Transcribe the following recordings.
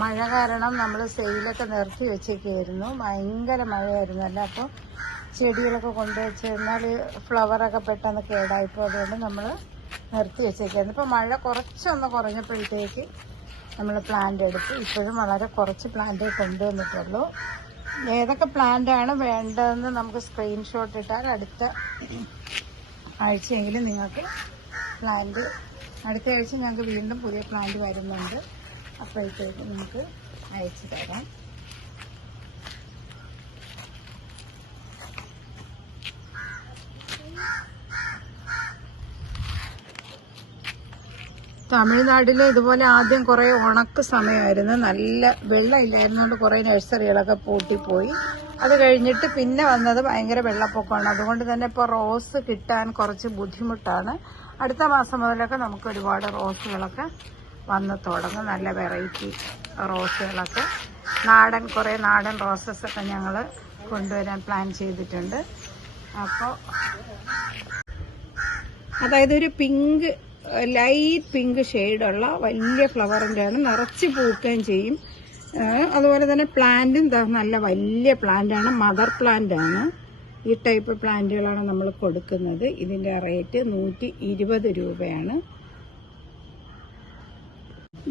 മഴ കാരണം നമ്മൾ സെയിലൊക്കെ നിർത്തി വെച്ചേക്കായിരുന്നു ഭയങ്കര മഴയായിരുന്നു. അല്ല അപ്പോൾ ചെടികളൊക്കെ കൊണ്ടുവച്ചിരുന്നാൽ ഫ്ലവറൊക്കെ പെട്ടെന്ന് കേടായിപ്പോൾ അതുകൊണ്ട് നമ്മൾ നിർത്തി വെച്ചേക്കായിരുന്നു ഇപ്പോൾ മഴ കുറച്ചൊന്ന് കുറഞ്ഞപ്പോഴത്തേക്ക് നമ്മൾ പ്ലാന്റ് എടുത്തു. ഇപ്പോഴും വളരെ കുറച്ച് പ്ലാന്റേ കൊണ്ടുവന്നിട്ടുള്ളൂ. ഏതൊക്കെ പ്ലാന്റാണ് വേണ്ടതെന്ന് നമുക്ക് സ്ക്രീൻഷോട്ട് ഇട്ടാൽ അടുത്ത ആഴ്ചയെങ്കിലും നിങ്ങൾക്ക് പ്ലാന്റ് അടുത്ത ആഴ്ച ഞങ്ങൾക്ക് വീണ്ടും പുതിയ പ്ലാന്റ് വരുന്നുണ്ട്. അപ്പോഴത്തേക്ക് നമുക്ക് അയച്ചു തരാം. തമിഴ്നാട്ടിൽ ഇതുപോലെ ആദ്യം കുറേ ഉണക്ക് സമയമായിരുന്നു. നല്ല വെള്ളം ഇല്ലായിരുന്നുകൊണ്ട് കുറേ നഴ്സറികളൊക്കെ പൂട്ടിപ്പോയി. അത് കഴിഞ്ഞിട്ട് പിന്നെ വന്നത് ഭയങ്കര വെള്ളപ്പൊക്കമാണ്. അതുകൊണ്ട് തന്നെ ഇപ്പോൾ റോസ് കിട്ടാൻ കുറച്ച് ബുദ്ധിമുട്ടാണ്. അടുത്ത മാസം മുതലൊക്കെ നമുക്ക് ഒരുപാട് റോസുകളൊക്കെ വന്ന് തുടങ്ങും. നല്ല വെറൈറ്റി റോസുകളൊക്കെ. നാടൻ കുറേ നാടൻ റോസസ് ഒക്കെ ഞങ്ങൾ കൊണ്ടുവരാൻ പ്ലാൻ ചെയ്തിട്ടുണ്ട്. അപ്പോൾ അതായത് ഒരു പിങ്ക് ലൈറ്റ് പിങ്ക് ഷെയ്ഡുള്ള വലിയ ഫ്ലവറിന്റെ ആണ് നിറച്ച് പൂക്കുകയും ചെയ്യും. അതുപോലെ തന്നെ പ്ലാന്റും നല്ല വലിയ പ്ലാന്റാണ് മദർ പ്ലാന്റ് ആണ് ഈ ടൈപ്പ് പ്ലാന്റുകളാണ് നമ്മൾ കൊടുക്കുന്നത്. ഇതിന്റെ റേറ്റ് നൂറ്റി രൂപയാണ്.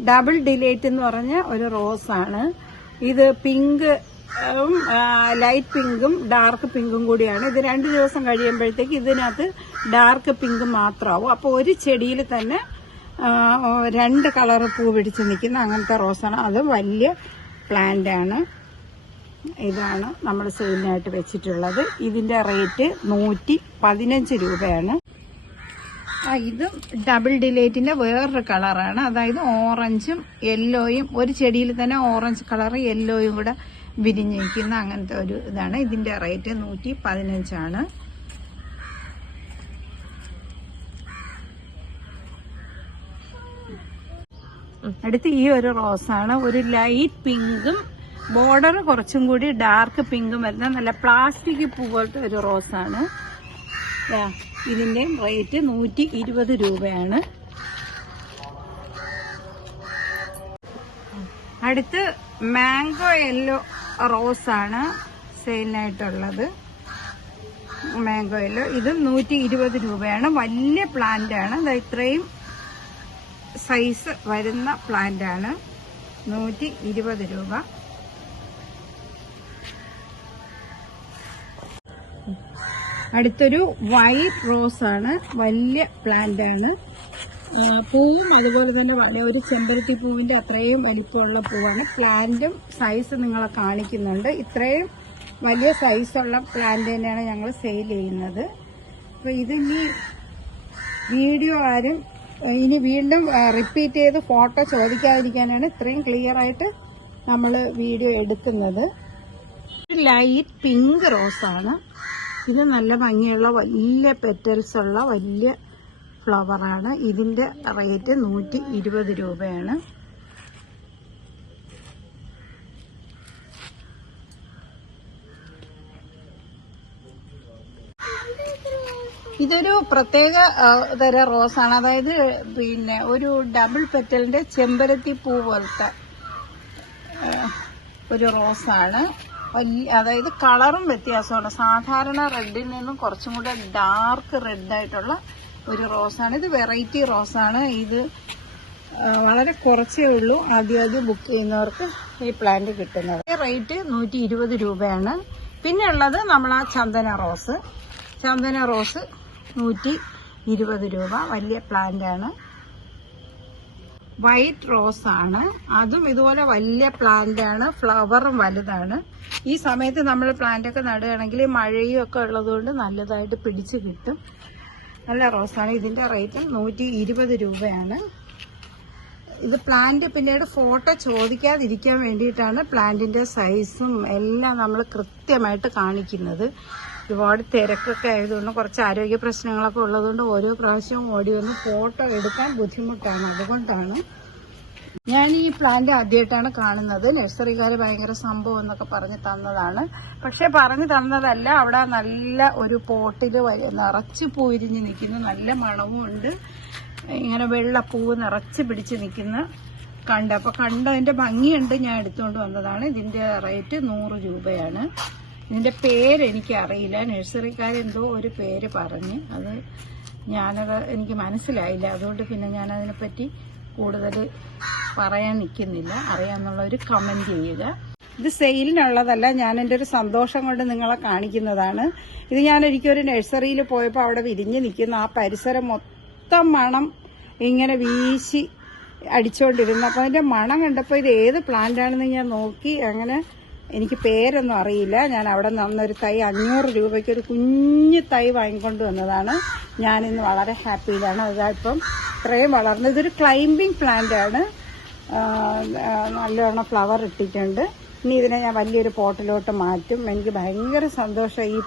ഡബിൾ ഡിലേറ്റ് എന്ന് പറഞ്ഞ ഒരു റോസാണ് ഇത് പിങ്ക് ലൈറ്റ് പിങ്കും ഡാർക്ക് പിങ്കും കൂടിയാണ്. ഇത് രണ്ട് ദിവസം കഴിയുമ്പോഴത്തേക്ക് ഇതിനകത്ത് ഡാർക്ക് പിങ്ക് മാത്രമാവും. അപ്പോൾ ഒരു ചെടിയിൽ തന്നെ രണ്ട് കളർ പൂ പിടിച്ച് നിൽക്കുന്ന അങ്ങനത്തെ റോസാണ് അത് വലിയ പ്ലാന്റ് ആണ്. ഇതാണ് നമ്മൾ സെയിലിനായിട്ട് വെച്ചിട്ടുള്ളത്. ഇതിന്റെ റേറ്റ് നൂറ്റി പതിനഞ്ച് രൂപയാണ്. ആ ഇതും ഡബിൾ ഡിലേറ്റിന്റെ വേറൊരു കളറാണ് അതായത് ഓറഞ്ചും യെല്ലോയും ഒരു ചെടിയിൽ തന്നെ ഓറഞ്ച് കളറും യെല്ലോയും കൂടെ വിരിഞ്ഞിരിക്കുന്ന അങ്ങനത്തെ ഒരു ഇതാണ്. ഇതിന്റെ റേറ്റ് നൂറ്റി പതിനഞ്ചാണ് അടുത്ത് ഈ ഒരു റോസാണ്. ഒരു ലൈറ്റ് പിങ്കും ബോർഡർ കുറച്ചും കൂടി ഡാർക്ക് പിങ്കും വരുന്ന നല്ല പ്ലാസ്റ്റിക് പൂ പോലത്തെ ഒരു റോസാണ്. ദാ, ഇതിന്റെ റേറ്റ് നൂറ്റി ഇരുപത് രൂപയാണ്. അടുത്ത് മാംഗോ യെല്ലോ റോസാണ് സെയിലിനായിട്ടുള്ളത്. മാംഗോ യെല്ലോ ഇത് നൂറ്റി ഇരുപത് രൂപയാണ്. വലിയ പ്ലാന്റ് ആണ്. ദാ ഇത്രയും സൈസ് വരുന്ന പ്ലാന്റ് ആണ്. നൂറ്റി ഇരുപത് രൂപ. അടുത്തൊരു വൈറ്റ് റോസ് ആണ്. വലിയ പ്ലാന്റ് ആണ്. പൂവും അതുപോലെ തന്നെ ഒരു ചെമ്പരത്തി പൂവിന്റെ അത്രയും വലിപ്പമുള്ള പൂവാണ്. പ്ലാന്റും സൈസ് നിങ്ങളെ കാണിക്കുന്നുണ്ട്. ഇത്രയും വലിയ സൈസുള്ള പ്ലാന്റ് തന്നെയാണ് ഞങ്ങൾ സെയിൽ ചെയ്യുന്നത്. അപ്പോൾ ഇതിനി വീഡിയോ ആരും ഇനി വീണ്ടും റിപ്പീറ്റ് ചെയ്ത് ഫോട്ടോ ചോദിക്കാതിരിക്കാനാണ് ഇത്രയും ക്ലിയർ ആയിട്ട് നമ്മൾ വീഡിയോ എടുക്കുന്നത്. ലൈറ്റ് പിങ്ക് റോസാണ് ഇത് നല്ല ഭംഗിയുള്ള വലിയ പെറ്റൽസ് ഉള്ള വലിയ ഫ്ലവറാണ്. ഇതിന്റെ റേറ്റ് നൂറ്റി ഇരുപത് രൂപയാണ്. ഇതൊരു പ്രത്യേക തര റോസാണ്. അതായത് പിന്നെ ഒരു ഡബിൾ പെറ്റലിന്റെ ചെമ്പരത്തി പൂ പോലത്തെ ഒരു റോസാണ്. അതായത് കളറും വ്യത്യാസമാണ്. സാധാരണ റെഡിൽ നിന്നും കുറച്ചും കൂടെ ഡാർക്ക് റെഡ് ആയിട്ടുള്ള ഒരു റോസാണ്. ഇത് വെറൈറ്റി റോസാണ്. ഇത് വളരെ കുറച്ചേ ഉള്ളൂ. ആദ്യം ആദ്യം ബുക്ക് ചെയ്യുന്നവർക്ക് ഈ പ്ലാന്റ് കിട്ടുന്നത്. റേറ്റ് നൂറ്റി ഇരുപത് രൂപയാണ്. പിന്നെ ഉള്ളത് നമ്മൾ ആ ചന്ദന റോസ്. ചന്ദന റോസ് നൂറ്റി ഇരുപത് രൂപ. വലിയ പ്ലാന്റ് ആണ്. വൈറ്റ് റോസ് ആണ്. അതും ഇതുപോലെ വലിയ പ്ലാന്റ് ആണ്. ഫ്ലവറും വലുതാണ്. ഈ സമയത്ത് നമ്മൾ പ്ലാന്റ് ഒക്കെ നടുകയാണെങ്കിൽ മഴയും ഒക്കെ ഉള്ളതുകൊണ്ട് നല്ലതായിട്ട് പിടിച്ചു കിട്ടും. നല്ല റോസാണ് ഇതിന്റെ റേറ്റ് നൂറ്റി ഇരുപത് രൂപയാണ്. ഇത് പ്ലാന്റ് പിന്നീട് ഫോട്ടോ ചോദിക്കാതിരിക്കാൻ വേണ്ടിയിട്ടാണ് പ്ലാന്റിന്റെ സൈസും എല്ലാം നമ്മൾ കൃത്യമായിട്ട് കാണിക്കുന്നത്. ഒരുപാട് തിരക്കൊക്കെ ആയതുകൊണ്ട് കുറച്ച് ആരോഗ്യ പ്രശ്നങ്ങളൊക്കെ ഉള്ളതുകൊണ്ട് ഓരോ പ്രാവശ്യവും ഓടി വന്ന് ഫോട്ടോ എടുക്കാൻ ബുദ്ധിമുട്ടാണ്. അതുകൊണ്ടാണ് ഞാൻ ഈ പ്ലാന്റ് ആദ്യമായിട്ടാണ് കാണുന്നത്. നഴ്സറിക്കാർ ഭയങ്കര സംഭവം എന്നൊക്കെ പറഞ്ഞു തന്നതാണ്. പക്ഷെ പറഞ്ഞു തന്നതല്ല. അവിടെ നല്ല ഒരു പോട്ടിൽ നിറച്ച് പൂരിഞ്ഞ് നിൽക്കുന്നു. നല്ല മണവും ഉണ്ട് ഇങ്ങനെ വെള്ള പൂവ് നിറച്ച് പിടിച്ച് നിൽക്കുന്ന കണ്ട്. അപ്പൊ കണ്ടതിന്റെ ഭംഗിയുണ്ട്. ഞാൻ എടുത്തുകൊണ്ട് വന്നതാണ്. ഇതിന്റെ റേറ്റ് നൂറ് രൂപയാണ്. ഇതിന്റെ പേര് എനിക്ക് അറിയില്ല നഴ്സറിക്കാരെന്തോ ഒരു പേര് പറഞ്ഞ്. അത് ഞാനത് എനിക്ക് മനസ്സിലായില്ല. അതുകൊണ്ട് പിന്നെ ഞാൻ അതിനെപ്പറ്റി കൂടുതൽ പറയാൻ നിൽക്കുന്നില്ല. അറിയാമെന്നുള്ള ഒരു കമന്റ് ചെയ്യുക. ഇത് സെയിലിനുള്ളതല്ല. ഞാൻ എന്റെ ഒരു സന്തോഷം കൊണ്ട് നിങ്ങളെ കാണിക്കുന്നതാണ്. ഇത് ഞാൻ ഒരു നഴ്സറിയിൽ പോയപ്പോൾ അവിടെ വിരിഞ്ഞ് നിൽക്കുന്ന ആ പരിസരം മൊത്തം മണം ഇങ്ങനെ വീശി അടിച്ചുകൊണ്ടിരുന്നു അപ്പോൾ അതിന്റെ മണം കണ്ടപ്പോൾ ഇത് ഏത് പ്ലാന്റ് ആണെന്ന് ഞാൻ നോക്കി. അങ്ങനെ എനിക്ക് പേരൊന്നും അറിയില്ല. ഞാൻ അവിടെ നിന്നൊരു തൈ അഞ്ഞൂറ് രൂപയ്ക്ക് ഒരു കുഞ്ഞു തൈ വാങ്ങിക്കൊണ്ട് വന്നതാണ്. ഞാനിന്ന് വളരെ ഹാപ്പിയിലാണ് അതിപ്പം ഇത്രയും വളർന്നു ഇതൊരു ക്ലൈംബിംഗ് പ്ലാന്റ് ആണ്. ആ, ആ, നല്ലവണ്ണം ഫ്ലവർ ഇട്ടിട്ടുണ്ട്. ഇനി ഇതിനെ ഞാൻ വലിയൊരു പോട്ടിലോട്ട് മാറ്റും. എനിക്ക് ഭയങ്കര സന്തോഷം ഈ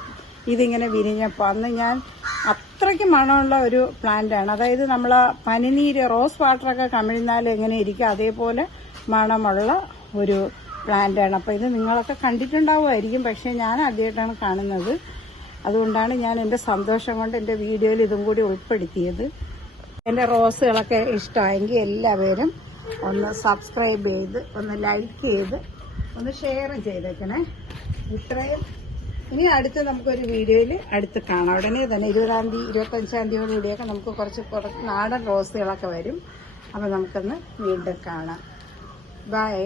ഇതിങ്ങനെ വിരിഞ്ഞപ്പോൾ അന്ന് ഞാൻ അത്രയ്ക്ക് മണമുള്ള ഒരു പ്ലാന്റ് ആണ്. അതായത് നമ്മൾ പനിനീര് റോസ് വാട്ടറൊക്കെ കമിഴ്ന്നാൽ എങ്ങനെ ഇരിക്കും അതേപോലെ മണമുള്ള ഒരു പ്ലാന്റ് ആണ്. അപ്പോൾ ഇത് നിങ്ങളൊക്കെ കണ്ടിട്ടുണ്ടാവുമായിരിക്കും. പക്ഷേ ഞാൻ ആദ്യമായിട്ടാണ് കാണുന്നത്. അതുകൊണ്ടാണ് ഞാൻ എന്റെ സന്തോഷം കൊണ്ട് എന്റെ വീഡിയോയിൽ ഇതും കൂടി ഉൾപ്പെടുത്തിയത്. എന്റെ റോസുകളൊക്കെ ഇഷ്ടമായെങ്കിൽ എല്ലാവരും ഒന്ന് സബ്സ്ക്രൈബ് ചെയ്ത് ഒന്ന് ലൈക്ക് ചെയ്ത് ഒന്ന് ഷെയറും ചെയ്തേക്കണേ. ഇത്രയും. ഇനി അടുത്ത് നമുക്കൊരു വീഡിയോയിൽ അടുത്ത് കാണാം. ഉടനെ തന്നെ ഇരുപതാം തീയതി ഇരുപത്തഞ്ചാം തീയതിയോടുകൂടിയൊക്കെ നമുക്ക് കുറച്ച് നാടൻ റോസുകളൊക്കെ വരും. അപ്പോൾ നമുക്കൊന്ന് വീണ്ടും കാണാം. ബൈ